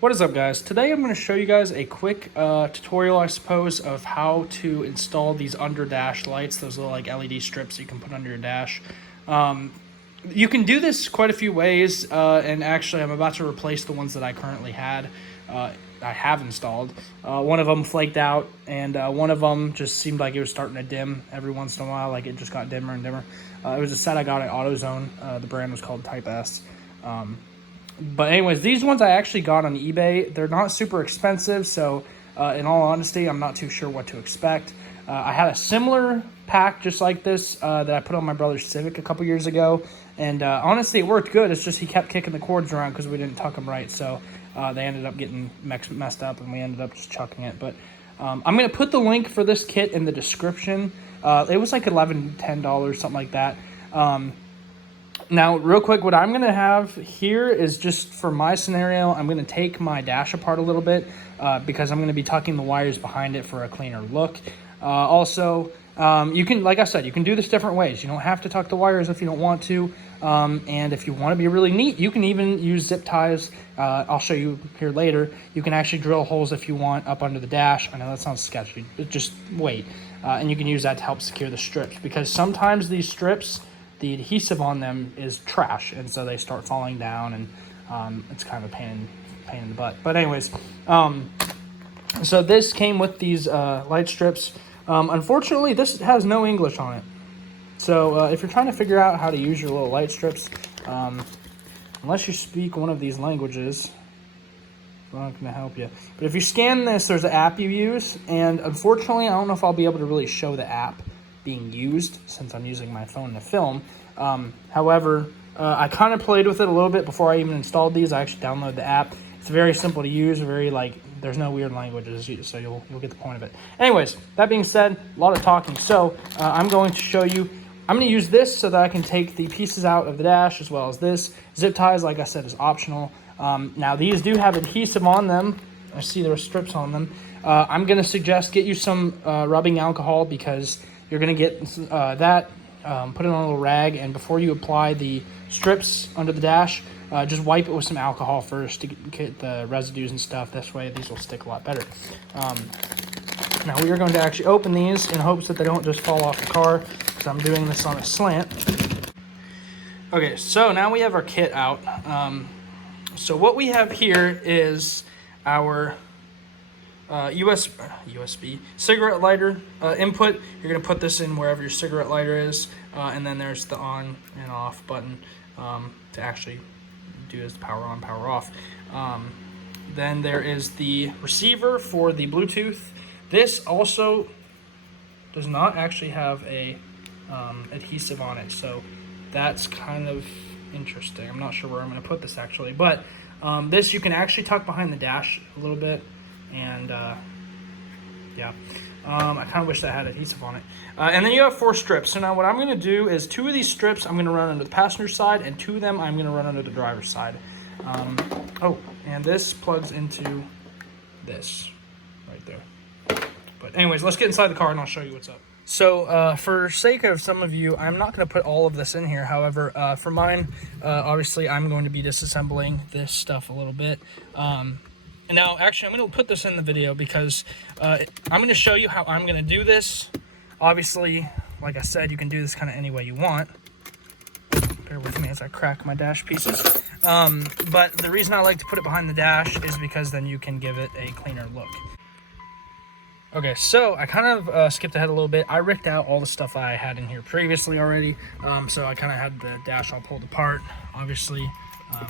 What is up, guys? Today I'm going to show you guys a quick tutorial, I suppose, of how to install these under dash lights, those little like LED strips you can put under your dash. You can do this quite a few ways, and actually I'm about to replace the ones that I currently had. I have installed. One of them flaked out, and one of them just seemed like it was starting to dim every once in a while, like it just got dimmer and dimmer. It was a set I got at AutoZone. The brand was called Type S. But anyways, these ones I actually got on eBay. They're not super expensive, so in all honesty, I'm not too sure what to expect. I had a similar pack just like this that I put on my brother's Civic a couple years ago, and honestly, it worked good. It's just he kept kicking the cords around because we didn't tuck them right, so they ended up getting messed up, and we ended up just chucking it. But I'm going to put the link for this kit in the description. It was like $11, $10, something like that. Now, real quick, what I'm going to have here is just for my scenario, I'm going to take my dash apart a little bit because I'm going to be tucking the wires behind it for a cleaner look. Also, you can, like I said, you can do this different ways. You don't have to tuck the wires if you don't want to. And if you want to be really neat, you can even use zip ties. I'll show you here later. You can actually drill holes if you want up under the dash. I know that sounds sketchy, but just wait. And you can use that to help secure the strips because sometimes these strips, the adhesive on them is trash, and so they start falling down, and it's kind of a pain in the butt. But anyways, so this came with these light strips. Unfortunately, this has no English on it. So if you're trying to figure out how to use your little light strips, unless you speak one of these languages, it's not going to help you. But if you scan this, there's an app you use, and unfortunately, I don't know if I'll be able to really show the app being used since I'm using my phone to film. However, I kind of played with it a little bit before I even installed these. I actually downloaded the app. It's very simple to use, very there's no weird languages, so you'll get the point of it. Anyways, that being said, a lot of talking. So I'm going to show you. I'm going to use this so that I can take the pieces out of the dash as well as this. Zip ties, like I said, is optional. Now these do have adhesive on them. I see there are strips on them. I'm going to suggest get you some rubbing alcohol because you're going to get that, put it on a little rag, and before you apply the strips under the dash, just wipe it with some alcohol first to get the residues and stuff. This way these will stick a lot better. Now we are going to actually open these in hopes that they don't just fall off the car because I'm doing this on a slant. Okay, so now we have our kit out. So what we have here is our USB cigarette lighter input. You're going to put this in wherever your cigarette lighter is, and then there's the on and off button to actually do this power on, power off. Then there is the receiver for the Bluetooth. This also does not actually have a adhesive on it, so that's kind of interesting. I'm not sure where I'm going to put this actually, but this you can actually tuck behind the dash a little bit. And yeah, I kind of wish that had adhesive on it. And then you have 4 strips. So now what I'm going to do is 2 of these strips I'm going to run under the passenger side, and 2 of them I'm going to run under the driver's side. Oh, and this plugs into this right there. But anyways, let's get inside the car and I'll show you what's up. So for sake of some of you, I'm not going to put all of this in here. However, for mine, obviously I'm going to be disassembling this stuff a little bit. Now, actually, I'm going to put this in the video because I'm going to show you how I'm going to do this. Obviously, like I said, you can do this kind of any way you want. Bear with me as I crack my dash pieces. But the reason I like to put it behind the dash is because then you can give it a cleaner look. Okay, so I kind of skipped ahead a little bit. I ripped out all the stuff I had in here previously already. So I kind of had the dash all pulled apart, obviously,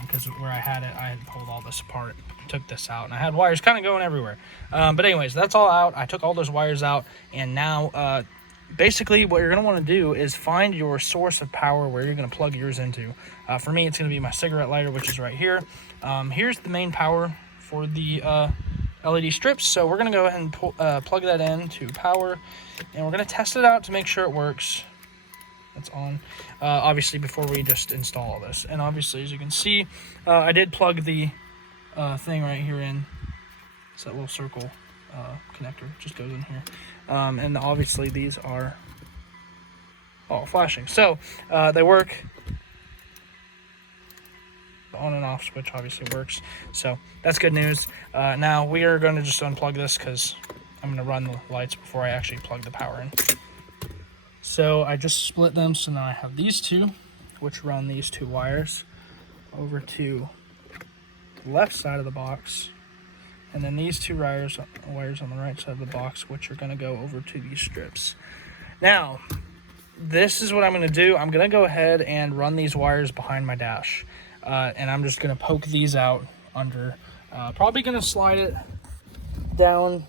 because where I had it, I had pulled all this apart. Took this out, and I had wires kind of going everywhere. But anyways, that's all out. I took all those wires out, and now basically what you're going to want to do is find your source of power where you're going to plug yours into. For me, it's going to be my cigarette lighter, which is right here. Here's the main power for the LED strips, so we're going to go ahead and plug that in to power, and we're going to test it out to make sure it works. That's on, obviously, before we just install all this. And obviously, as you can see, I did plug the thing right here in. It's that little circle connector, just goes in here. And obviously these are all flashing. So they work on and off switch obviously works. So that's good news. Now we are going to just unplug this because I'm going to run the lights before I actually plug the power in. So I just split them, so now I have these two, which run these two wires over to the left side of the box, and then these two wires on the right side of the box, which are going to go over to these strips. Now, this is what I'm going to do. I'm going to go ahead and run these wires behind my dash, and I'm just going to poke these out under, probably going to slide it down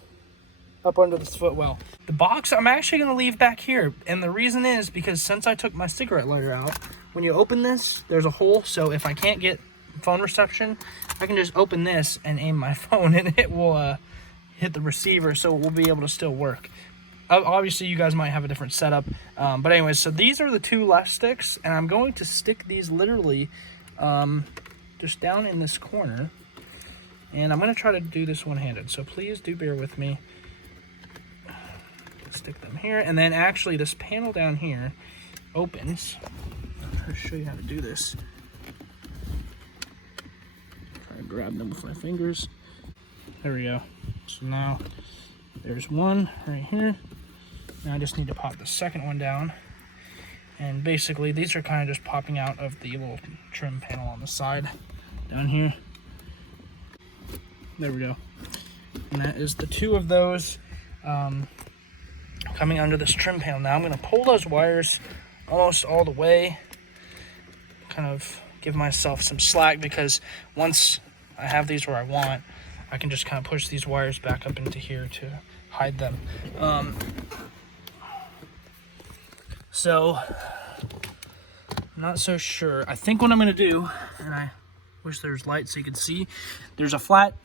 up under this footwell. The box I'm actually going to leave back here, and the reason is because since I took my cigarette lighter out, when you open this, there's a hole, so if I can't get phone reception, I can just open this and aim my phone, and it will hit the receiver, so it will be able to still work. Obviously, you guys might have a different setup, but anyways, so these are the two left sticks, and I'm going to stick these literally just down in this corner, and I'm going to try to do this one-handed, so please do bear with me. Stick them here, and then actually this panel down here opens. I'll show you how to do this. Try to grab them with my fingers. There we go. So now there's one right here. Now I just need to pop the second one down, and basically these are kind of just popping out of the little trim panel on the side down here. There we go. And that is the two of those coming under this trim panel. Now I'm going to pull those wires almost all the way, kind of give myself some slack, because once I have these where I want, I can just kind of push these wires back up into here to hide them. So I'm not so sure. I think what I'm going to do, and I wish there was light so you could see, there's a flat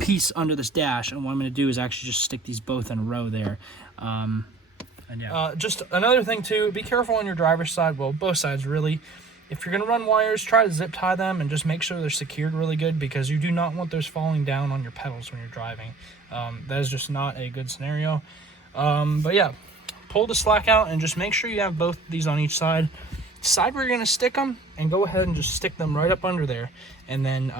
piece under this dash, and what I'm going to do is actually just stick these both in a row there. And yeah. Just another thing too, be careful on your driver's side, well, both sides really. If you're going to run wires, try to zip tie them and just make sure they're secured really good, because you do not want those falling down on your pedals when you're driving. That is just not a good scenario. But yeah, pull the slack out and just make sure you have both these on each side. Decide where you're going to stick them, and go ahead and just stick them right up under there. And then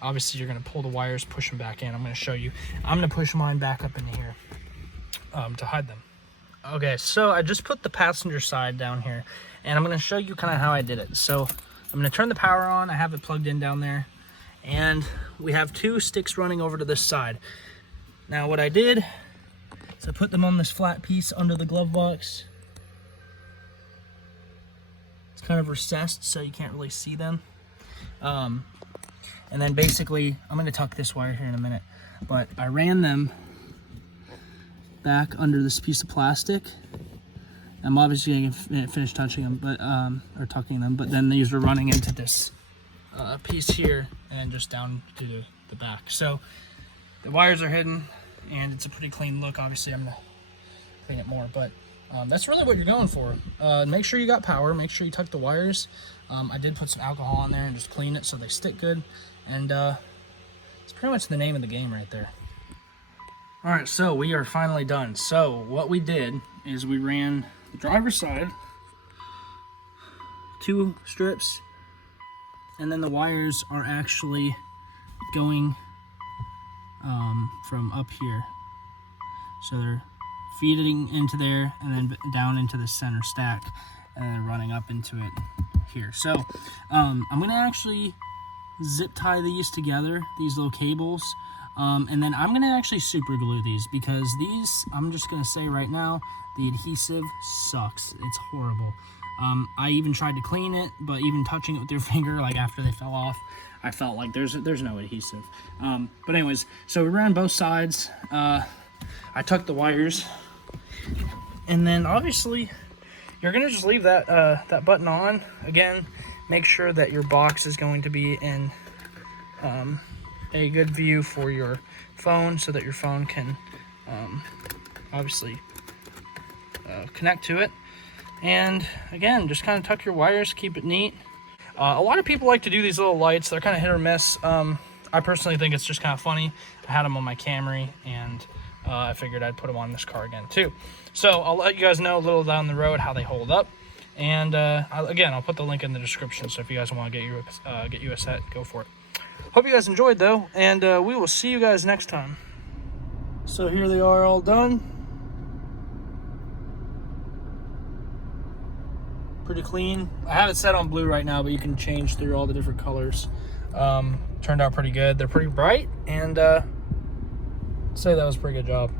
obviously you're going to pull the wires, push them back in. I'm going to show you. I'm going to push mine back up into here to hide them. Okay, so I just put the passenger side down here, and I'm going to show you kind of how I did it. So I'm going to turn the power on. I have it plugged in down there, and we have two sticks running over to this side. Now what I did is I put them on this flat piece under the glove box. It's kind of recessed, so you can't really see them. And then basically, I'm going to tuck this wire here in a minute, but I ran them back under this piece of plastic. I'm obviously going to finish touching them, but or tucking them, but then these are running into this piece here and just down to the back. So the wires are hidden, and it's a pretty clean look. Obviously, I'm going to clean it more, but that's really what you're going for. Make sure you got power. Make sure you tuck the wires. I did put some alcohol in there and just clean it so they stick good, and it's pretty much the name of the game right there. All right, so we are finally done. So what we did is we ran the driver's side, two strips, and then the wires are actually going from up here. So they're feeding into there and then down into the center stack and then running up into it here. So I'm gonna actually zip tie these together, these little cables. And then I'm going to actually super glue these, because these, I'm just going to say right now, the adhesive sucks. It's horrible. I even tried to clean it, but even touching it with your finger, like after they fell off, I felt like there's no adhesive. But anyways, so we ran both sides. I tucked the wires, and then obviously you're going to just leave that, that button on. Again, make sure that your box is going to be in a good view for your phone, so that your phone can obviously connect to it. And again, just kind of tuck your wires, keep it neat. A lot of people like to do these little lights. They're kind of hit or miss. I personally think it's just kind of funny. I had them on my Camry, and I figured I'd put them on this car again too. So I'll let you guys know a little down the road how they hold up. And again, I'll put the link in the description, so if you guys want to get you a set, go for it. Hope you guys enjoyed, though, and we will see you guys next time. So here they are, all done. Pretty clean. I have it set on blue right now, but you can change through all the different colors. Turned out pretty good. They're pretty bright, and say that was a pretty good job.